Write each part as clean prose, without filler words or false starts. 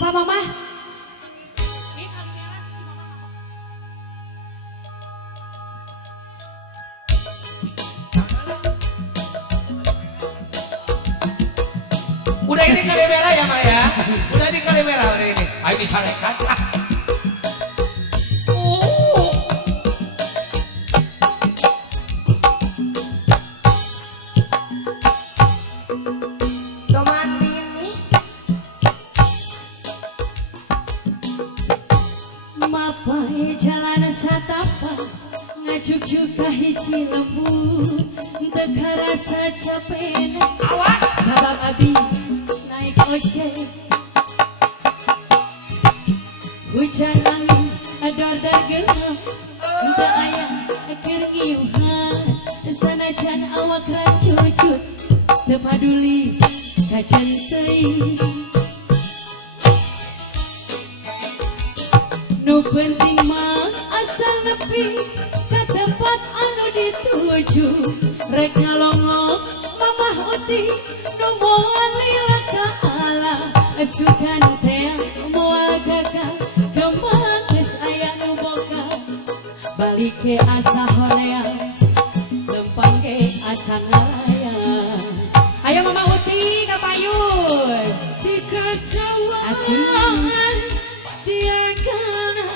Apa mama? Udah ini kali merah ya Maya? Udah di kali merah udah ini. Ayo disarekan. Mapai jalan satapa ngajuk-juk ka hiji lembu teu karasa capena sabab abi naik ojek hujan angin dor-dor gelap teu aya keur ngiuhan sanajan awak rancucut teu paduli ka centeuing. Nu penting mah asal nepi ka tempat anu dituju rek ngalongok mamah uti nu moal lila ka ala sukan teh moal gagah kembang geus aya nu boga balik ke asa horea lempang ke asa ngaraya. Ayo mamah uti ka payun di kacawan tiagana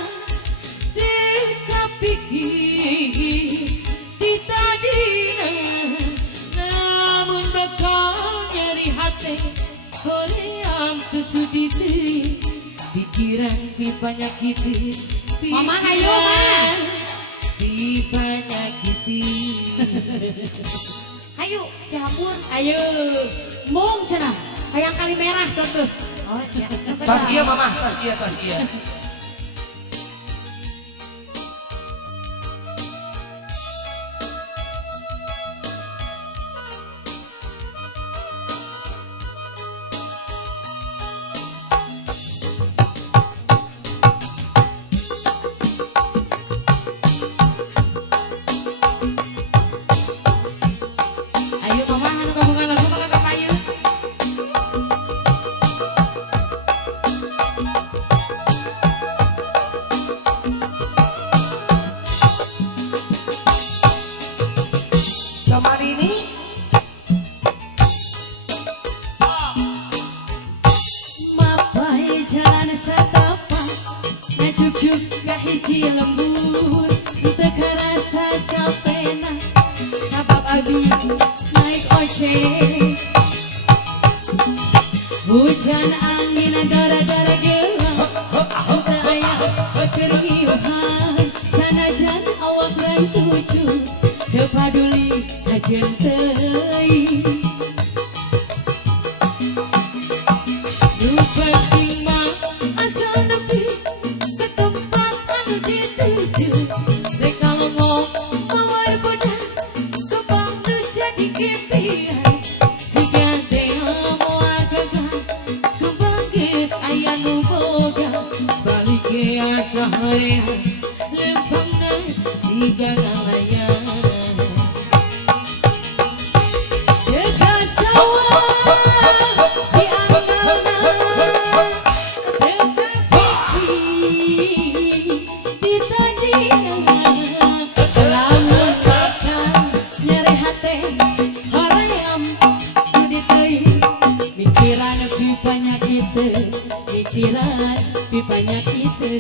pikir di tadina namun bakal nyari hati hoream kesuditi pikiran dipanyakiti mama ayo mah dipanyakiti ayo campur ayo mung cenah hayang kali merah tuh oh ya Tas iya mama, tas iya, tas iya. Ngajuk-juk ka hiji lembur teu karasa capena sabab abi naik ojek hujan angin dara-dara gelap teu aya keur ngiuhan sanajan awak rancucu teu paduli ka centeuing. Nu penting mah asal nepi rek ngalongok mawar bodas kembang nu jadi kimpian jika teh moal gagah kembang geus aya nu boga balik ke asa horea lempangna di gagalaya jaga sawah di anggalna pikiran banyak itu.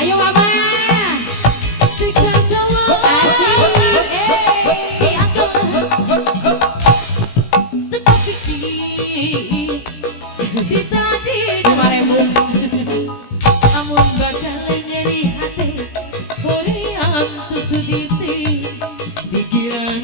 Ayo mama sikap sama asik diangkat tetap pikir kita di 2000 amun bakal nyeri hati hoream tu suditi pikiran